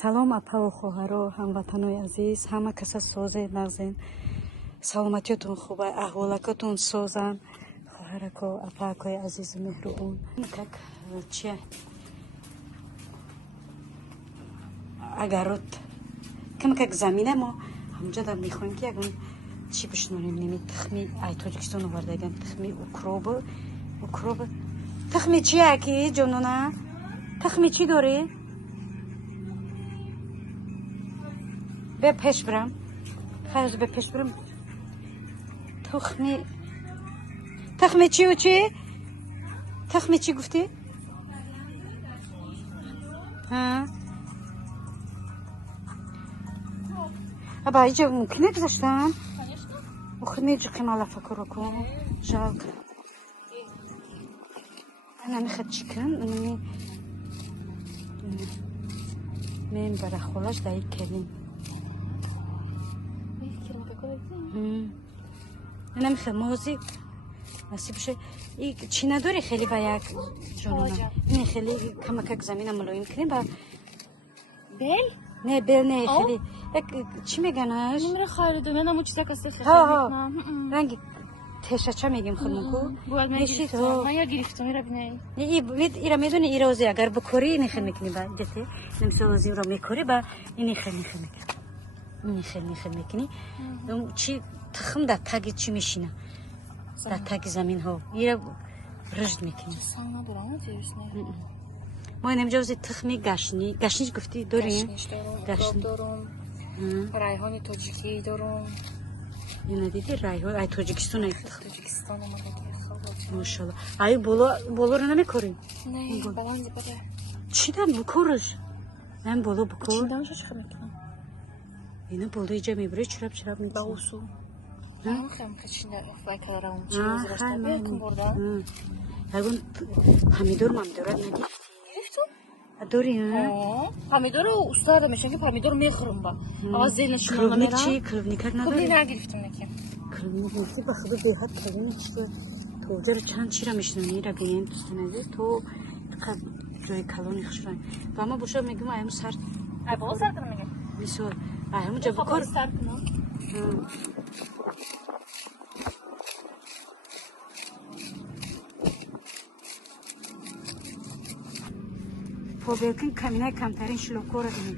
салом апа хоҳаро ҳамватанои азиз, ҳама каса созед нағзен, саломатиётон хуб, аҳволакатон созан, хоҳарако, апаакои азизу меҳрубон. Как чи агарот кам как замина мо ҳамҷо дар мехоҳем ки ягон чи бишнорем неми тухми ай тоҷикистон овардаган тухми укроби тухми чи аки ҷонона тухми чи дорӣ бе пеш бирам хаз бе пеш бирам тухми чи у чи тухми чи гуфтӣ аба иҷа мумкине гузаштан охир меджуқим алафакуроку жалко намехад чикан мем бара холаш даи келин намехад мози насиб ше чи надори хеле ба як ҷонона ин хеле камакак замина мулоим кунем ба бел не бел не хеле чи меганаш номер хайридон менам чиза касе ранги тешача мегим худмуку я гирифтам ира бинай ира медони ирози агар бикори ин хел мекуни ба дете намисол озиро мекори ба ин хел мекуни чи тухм дар таги чи мешина дар таги заминҳо ира рушд мекуни мо инамҷози тухми гашниш гуфтӣ дорем дорум райҳони тоҷикӣ дорум ина диди райҳон ай тоҷикистон тоҷикистон мошалла ай болоро намекорем не баланди бада чи дар бикораш ам боло бикор чиндамша чиқа мекунам ина боло иҷа мебуре чираб ба усул хам чинда флай каларам чи розрашта бекум борда ягон помидор мамдорад нагирифтӣ дори помидору устада мешам ки помидор мехӯрам ба аваз зелна шимона мерам чи клубникак надори клубник нагирифтам неки клубник ба худо беҳад клубник чи тоҷаро чанд чира мешинам ира биен тустанади то ҷои калони хушран ба ма бошад мегум аяму сар ай бо сар кунам мегам мисол аяму ҷа бикор сар кунам побелкин каминаи камтарин шиловкора динем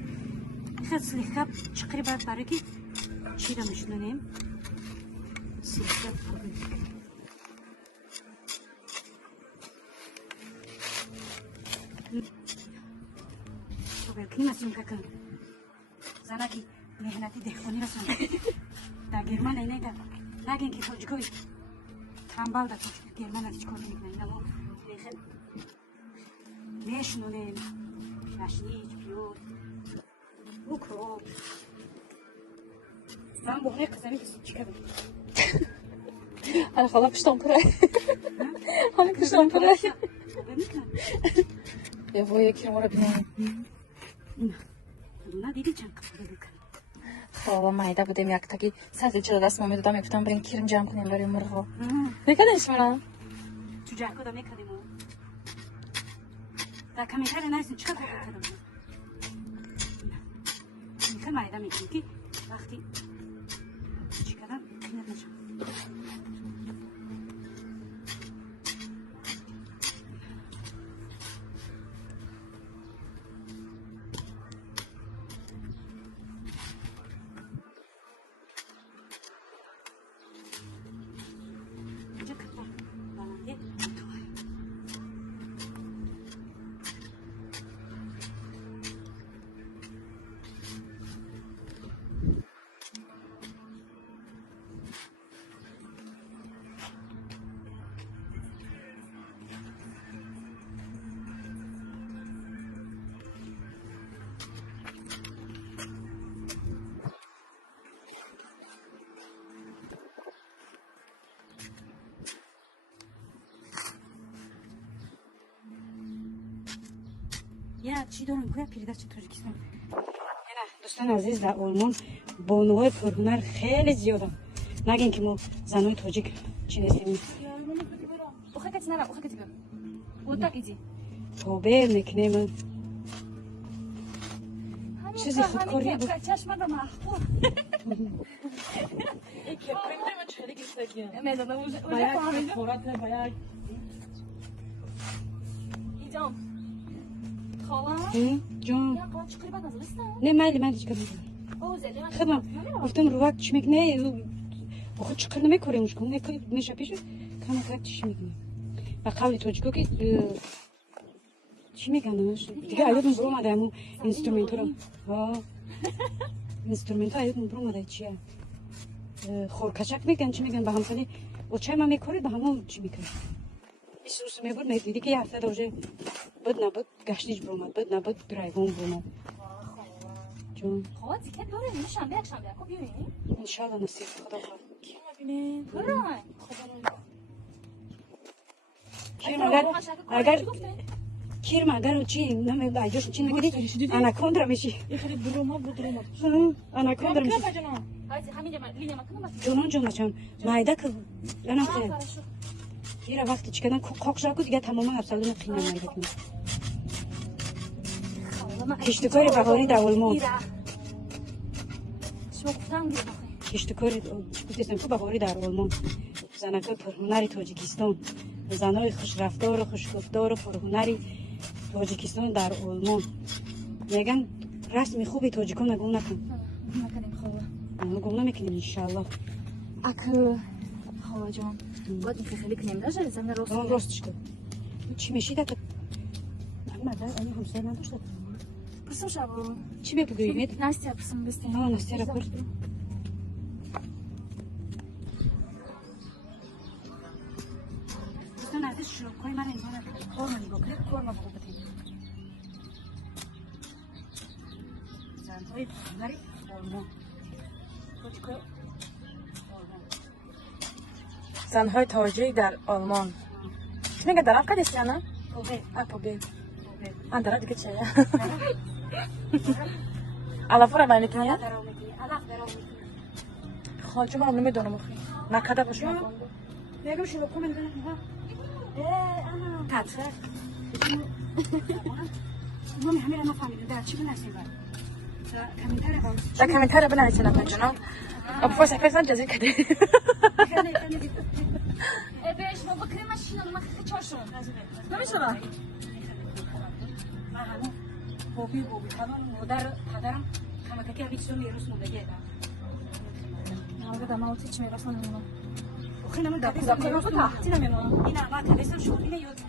хед слегка чиқри бад барои ки чира мешунанем слегка побелкин масимка кун занаки меҳнати деҳқонӣ расон дар герман айнега наген ки тоҷикои тамбал дар герман аз чикор мекунанд амо мешунонем гашнич пиёз укроп ман боҳои қазами чика бе ана хала пиштон пурай ана пиштон пурай вой кирмора бинем на диди чанд қасада бекан хала майда будем як таки сази чила дастмо медодам мегуфтам бирем кирм ҷамъ кунем барои мурғо мекадеш мана чуҷакода мекадем дар каментаре наисин чиқа кор кардам мика майда мекунем ки вақти чӣ кардан қият нашам я чӣ дорам гӯя передачи тоҷикистон яна дӯстони азиз дар олмон бонуҳои пурҳунар хеле зиёданд нагин ки мо занои тоҷик чӣ нестем тобе мекунем چیزی خودکاری بود. چشم دارم اخو. که پریم من چهلی گستگی. میدونم اوج فهمیدم. خورات باید. ایجام. خاله. جون. یا قاچ کاری بعد از لسته. نه من چیکار میکنم؟ خدمت گفتم رو وقت چی میکنه خود چیکار نمیکنه مشکل نشه پیش کم کرد چی میکنه و قبل توجیکو که چی میگن دیگه ایدون برو اومده همون اینسترومنت رو اینسترومنت ها ایدون برو اومده چیه خورکچک میگن چی میگن به همسانی و چه ما میکنید به همون چی میکنه بیست روز میبود میدیدی که یه هفته دوجه بد نبود گشتیج برو اومد بد نبود گرایگون برو اومد جون خواهد که دوره شنبه کو بیایی؟ انشالله نصیب خدا خواهد کی مبینه؟ برای اگر کیر اگر چی نمیدونم اجاش چی نگیری آناکوندرا میشی یه بروما آناکوندرا میشی جون چون مایده که انا خیر یه وقتی چیکار کوکشا کو دیگه تماما افسردن قیمه مایده کنه کشتکاری بهاری در آلمان کشتکاری گفتم تو بهاری در آلمان زنکای پرهنری تاجیکستان زنای خوشرفتار و خوشگفتار و پرهنری تاجیکستان در آلمان میگن رسم خوبی تاجیکان گم نکن گم نمیکنیم انشالله اکل خواهد جان باید این کسلی کنیم داشته زمین راستش کن چی میشید که مدر این همسر نداشته پسم شبا چی بگویید؟ نستیا پسم بستیم نستیا را برد دوستان ازش شروع من این کار منی بکنه کار ما بگو بتیم زنهای پرهنری آلمان زنهای تاجری در آلمان چی میگه در افکا دیستی انا؟ پوبه من در دیگه چه علافو را بینی کنی؟ خواهد من نمیدونم اخی نکده باشم بگم شروع کنم انا تاتره من همین ما فهمیدیم در چی بنویسیم در کامنتر بنویسین ابا جناب ابو فاس حفظان جزیل کده بیش بابا کریم ماشین ما خیلی چاشون نمیشه با من همون بوبی همون مادر پدرم کمککی هیچ سومی روز مونده نمیدونم ما چی میرسونم اونو خیلی من در کدام کدام تو تحتی نمیدونم اینا ما تلویزیون شو اینه یاد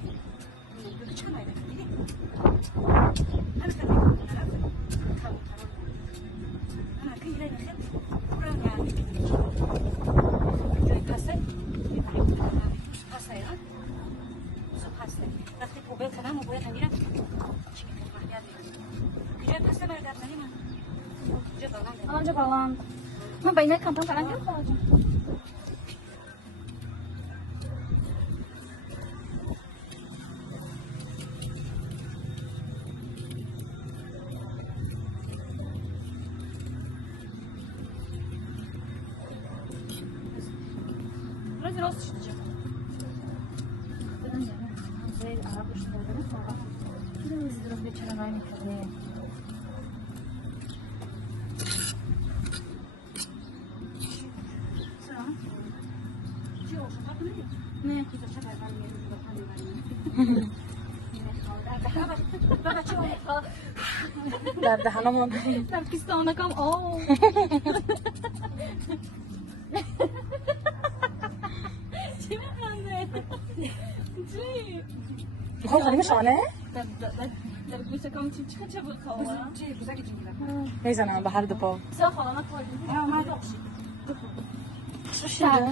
چه مایده دیدی همین کاری انا کی لا نخل قران يعني جاي قصه قصه يا قصه وقتی بوبل کنم و باید میرم چی میگم جاي قصه برای در من آنجا بالام من بینه کمپان کنم یا خواهد راست شده زي العرب اشتغلنا صراحة كده نزيد ربي تشرب عيني كده نه در دهنمون در کیستانکم چی میخنده؟ چی؟ میخوام خالی میشانه؟ در گوشکم چه بود خواه؟ چی بزرگی چی میگم میزنم به هر دو پا سا خواهم ما دوخشی چه شده؟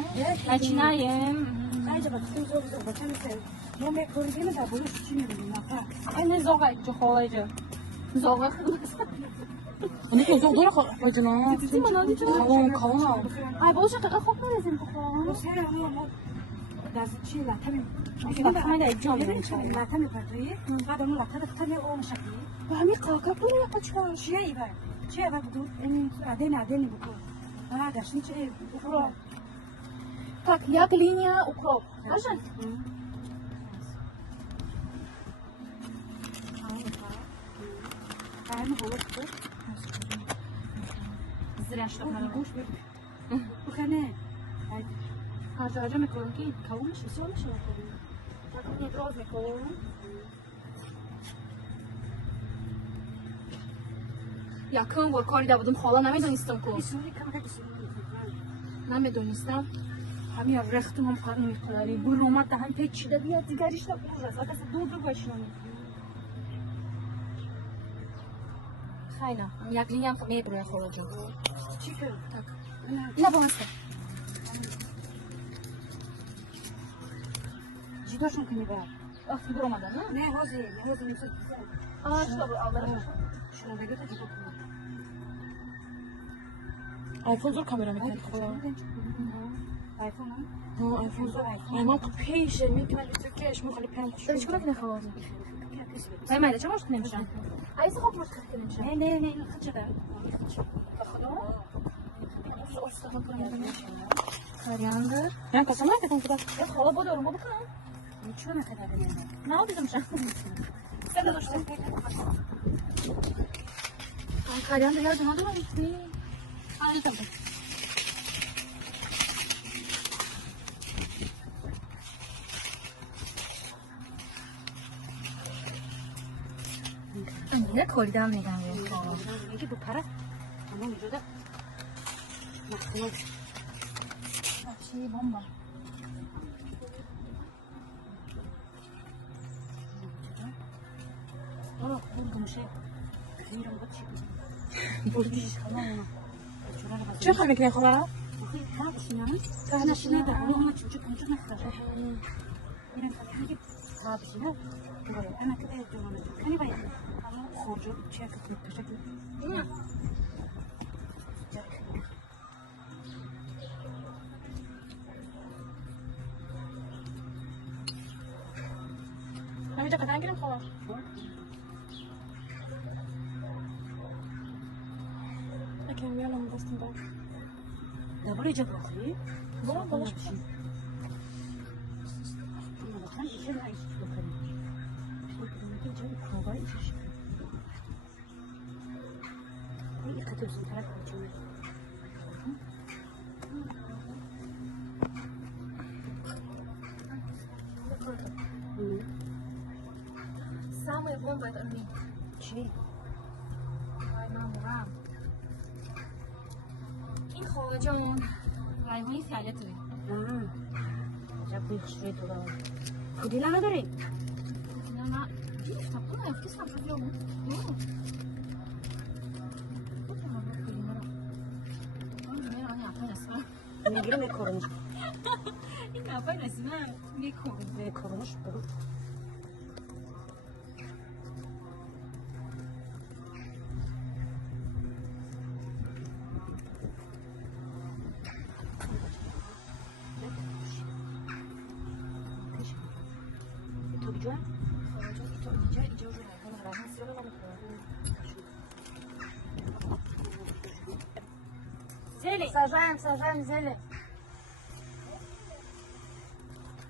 هیچی نیم عجبا تسوي بس يوم يكون كده ده بقول شيء من این زوغه جو خواهی زوغه اون که زوغ داره خواهی جنا دیدی من آدی جنا کام ای باشه تا خوب نمیزیم بخوام بس هر داز چی لا تمام میگم خیلی اجازه لا تمام پاتوی بعد اون لا تمام اون شكلي و همین قاقا بود یا قچوا شيء بقى شيء بقى بدو ان عدين بكو هذا شيء بكو так як лінія укроп бачиш تعالوا هو زرش رو کنم گوش بگو بخنه هر جا میکنم که کامش بسیار میشه میکنم ابراز میکنم یکم بار کاری بودم حالا نمیدونستم که نمیدونستم همین رختم هم کار نمیکناری بور اومد دهن پیچیده بیاد دیگریش تا بور رسد دست دور باشونی خیلی یک لیگ هم میبره خورجو چی کرد؟ اینا با هسته جداشون کنی بر وقتی بور اومدن نه؟ نه هازی میسید شما برو اولش شما بگه تا جدا کنم آیفون زور کامera میکنه خدا آیفون هم؟ ها آیفون زور اما پیشه میکنه ترکیش میخواد پیام خوش چیکار کنه خوازی مایده چه مشکلی نمیشه عايز خب مشکلی نمیشه نه خچه دار خدا خریانده من کاسم نکردم خدا حالا بود رو بکنم چون نکرده نه دیدم شم سه داشته خریانده یاد اومد من نیستی دیدم یه کاری دارم میگم میگه دو پره اما میجوده محتمل چی بامبا برو گمشه میرم با چی بردیش خلاص چه خواهی میکنی خدا؟ آخه ها بشینم تا نشینه ما چون نخواه میرم میگه ها بشینم انا كده جوانا خلي بالك انا خرجوا تشيك بشكل همینجا قطعا گیرم خواهر اکنم بیالم بستیم بار دبر جا بخوری برو بالاش بشیم خان ایشه نه ایشه بکنی میگه جای پروبای ایشه این کتاب طرف چون سامي بوم باید امی چی وای من برم این خواجان رایمونی فعالیت داری جا بیخشوی تو دارم خودی نداری نه گرفتم اون افتی سمت بیامون میگیره میکرونش این کافای رسیمه میکرونش برو تو بجوه زلی سازن زلی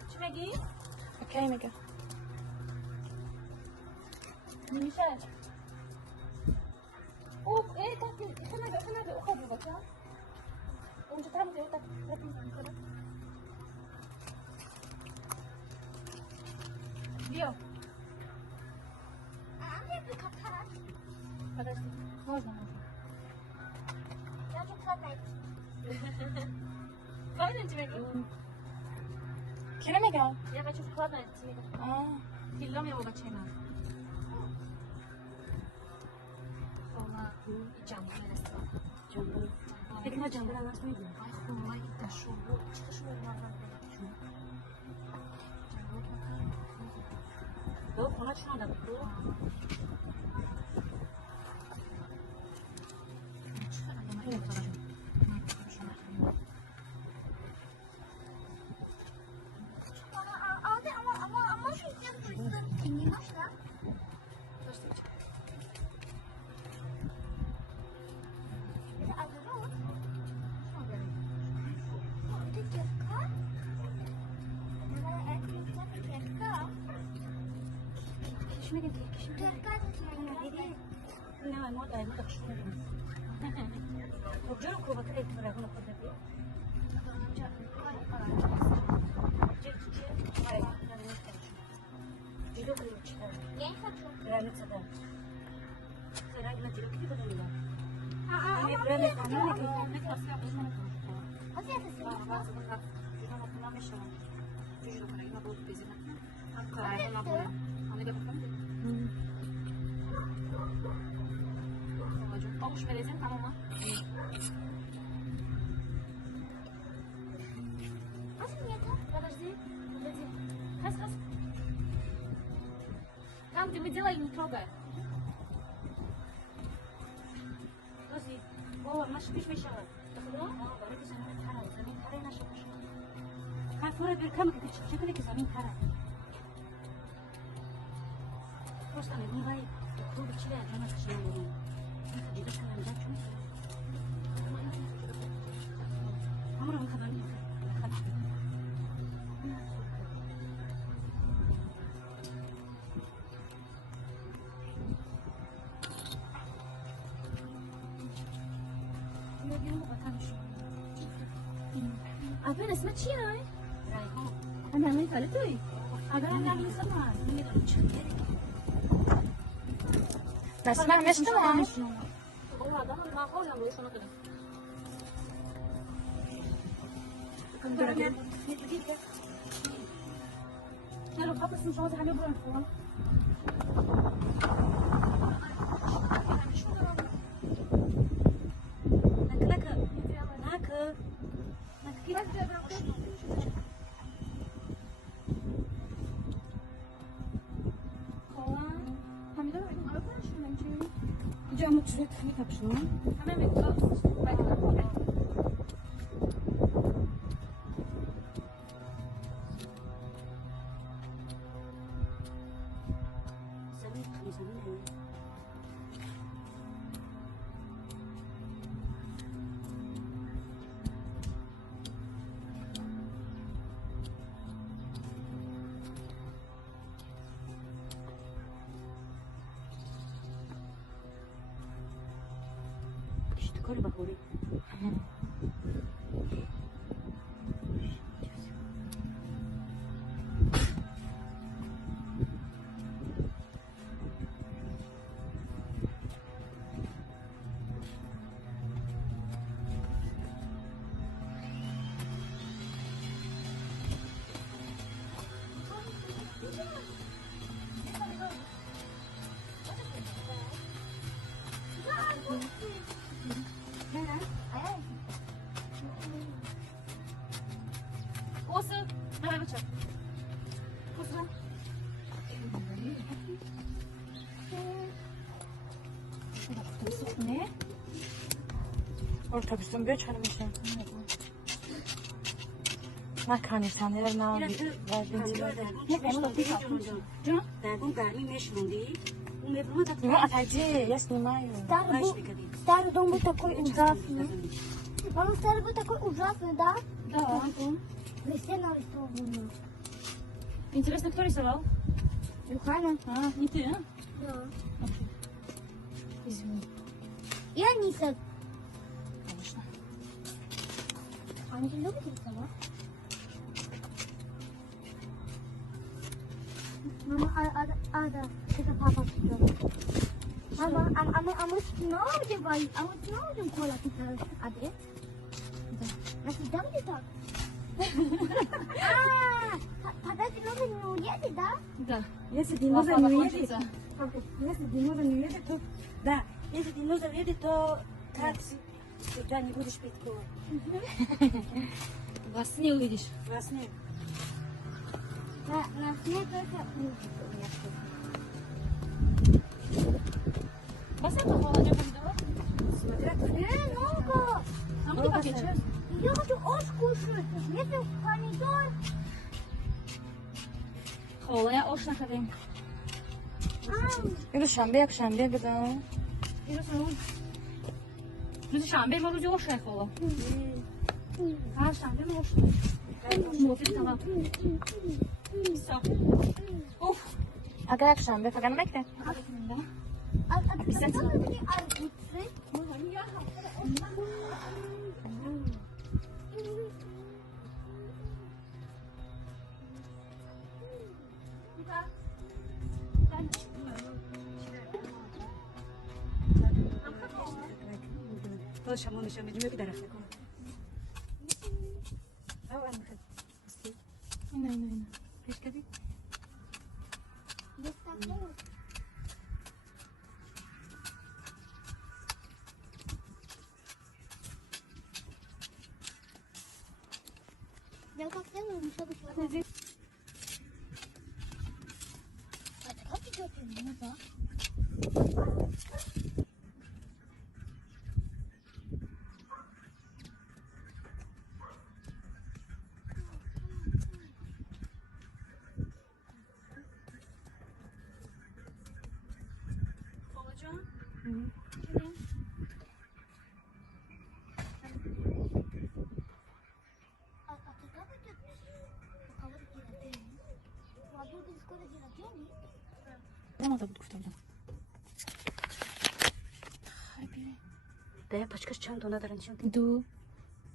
چی میگی؟ اوکی میگه نمیشه اوه ايه خنقه اخذ بك وانت تعمل ايه بيو خاين انت ميگی کی نمیگم یه بچه خواهد نتی میگم دیلا میگم بچه من خواهد جنبه رستوران جنبه فکر نه جنبه رو راست میگی آی خواهد دشو بود چه شو نازم دو خونه چون داد تو نه ما دائما داشتیم. کجا رو کوبه که ایت برای خود بی؟ جلو کلی چطور؟ رنگ چطور؟ رنگ نتیجه کی بوده میگه؟ این برای فامیلی که می‌خواست بزنه. هستی هستی. ما میشه. جلو کلی ما بود بزنه. کاری ما بود. آمیده بکنم. Olmuş melezin tamam mı? Nasıl yeter? Подожди. Раз. Там, где мы делали, не трогай. Подожди. О, наш пиш мешала. О, барык замин кара. Замин кара наша пиш. Кафура бир кам ки чекали ки замин кара. Просто не вай. Кто бичля, жена чешла. عمرهم خبرني عارفين اسمها شي هاي؟ رايحون انا عملت على اگر نعمل سماعه بس ما مشتمل والله ده ما هو يعملوا شنو كده يلا خلص مش عاوز عليه برا خلاص جامعة شوية خفيفة بشنو؟ أمامي خلاص کاری بخوری Ne? Otobüsün göç hanımmışım. Ne kanırsan her ne oldu? Ne ben onu bir yapmışım. Canım? Ben bunu garmi meşmundi. Ну, отойди, я снимаю. Старый дом был такой ужасный. Он старый был такой ужасный, да? Да. Вы все нарисованы. Интересно, кто рисовал? Юхана? А, не ты, а? Да. Извини. И Аниса. Конечно. Они же любят рисовать? Мама, да, это папа сделал. Мама, а мы снова будем кола писать адрес? Да. На всегда будет так? Тогда Диноза не уедет, да? Да. Если Диноза не уедет, если Диноза не уедет, то да. Если Диноза уедет, то как сюда не будешь пить колу? Во сне увидишь. Во сне. На сне только Бассейн холодно помидоров. Смотря много. А мы пока сейчас. Я хочу очень кушать. Если помидор. Холодно, ош находим. اینو شنبه شنبه بدم. روز شنبه ما روز osh خاله. هر شنبه ما osh. موافق تمام. اوف. اگر یک شنبه فقط نکرد. تو شما نشون میدیم که درخت کن او ام خد اینا پیش کردی Я как делаю, мы чтобы смотреть. А ты как идёт? Ну да. А ты как идёт? У кого такие рождения? У Абдулки скоро день рождения? Прямо так گفتم ده پچکش چند دونه دارن چند 2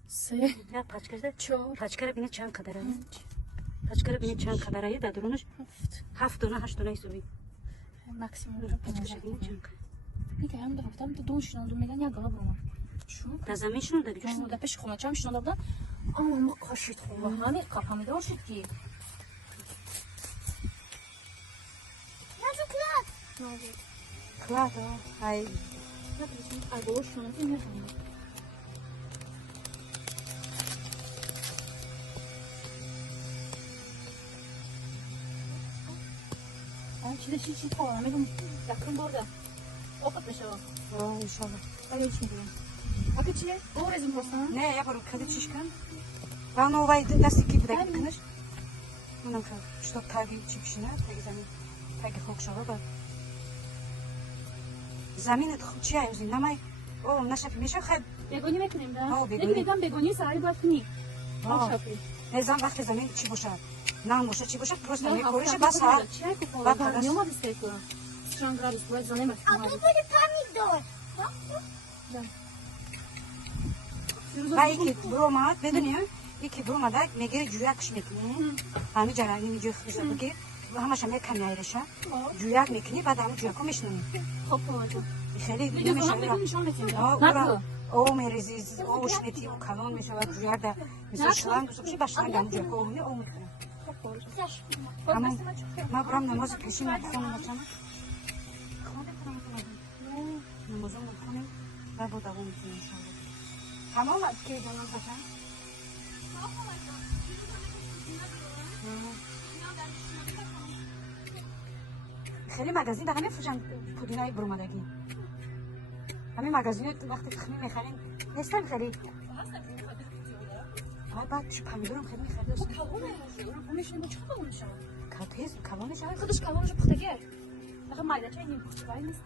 3 نه پچکش ده 4 پچکر ببینید چند قدره پچکر ببینید چند قدره در درونش 7 دونه 8 دونه ایسوی максимум پچکش ببینید چند قدره میگم گفتم تو دون شنوندم میگن یک گلا برام شو در زمین شنونده دیگه شنو در پیش خونه چم شنوندم اما ما قاشید خوب همین قاپم داشت کی Я клад. کلاه های ای بابا شنو نمیفهمم چی کنم میگم یکم برده آخت بشه آه انشالله ولی چی میگم اگه چیه بورزم واسه نه یا برو کدی چیش کن و اون وای دستی کی بوده کنش اونم خب شو تاگی چی بشینه تاگی زمین تاگی خوک شو با زمین تو چی ایزی نمای او نشه میشه خد بگونی میکنیم ده آه، بگونی. میگم بگونی سری باید کنی آه. نظام وقت زمین چی باشه نام باشه چی باشه پروست میکوریش بس ها بعد نیومد استیکو 4 градус باید زنه А тут будет помидор. و یکی برومات بدونی یکی برومات میگیری جویکش میکنی همه جرانی میجوی خیزه بگیر و همش هم یک کمی ایرشه جویک میکنی بعد همه جویکو میشنونی خب باید خیلی دیگه نمیشه فقط نشون میدیم آه او میریزی او شنیتی و کلان میشه و جویک در مثل شلنگ بسوشی باشن گم جویک او میکنی او میکنی همه ما برام نماز کشیم و بخونم باشم نمازم بخونیم و با دوام میکنیم انشاءالله تمام از که جانم باشم خیلی مگزین در همه فروشن پودینای برومدگی همه مگزین وقتی تخمین میخرین نیستن خیلی بعد چه پمیدورم خیلی میخرید کلونش کلونش خودش کلونش پختگی فقط مایده چه این پخته نیست.